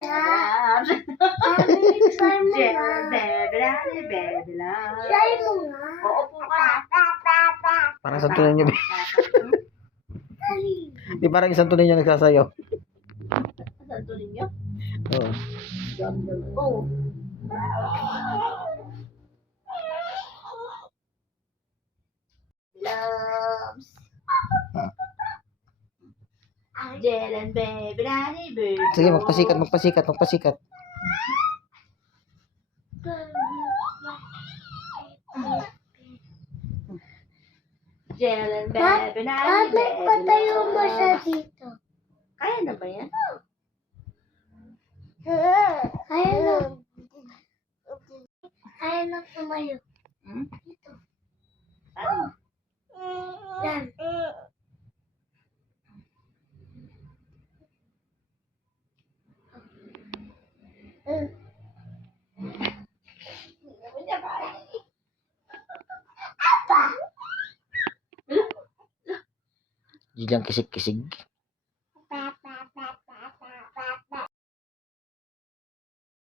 Loves. Baby loves. Try mo nga. Oo po ka. Parang santunan niyo. Dali. Di parang isang tunay niya nagsasayaw. Saan to ninyo? Oo. Oo. Loves. Jelen, baby, daddy, baby. Sige, magpasikat. Jelen, Bakit baby, daddy, baby. patayo mo siya dito? Kaya na ba yan? Kaya na. Kaya na tumayo. Hmm? Dito. Ano? Yan. Ano niya ba? Di lang kisig-kisig.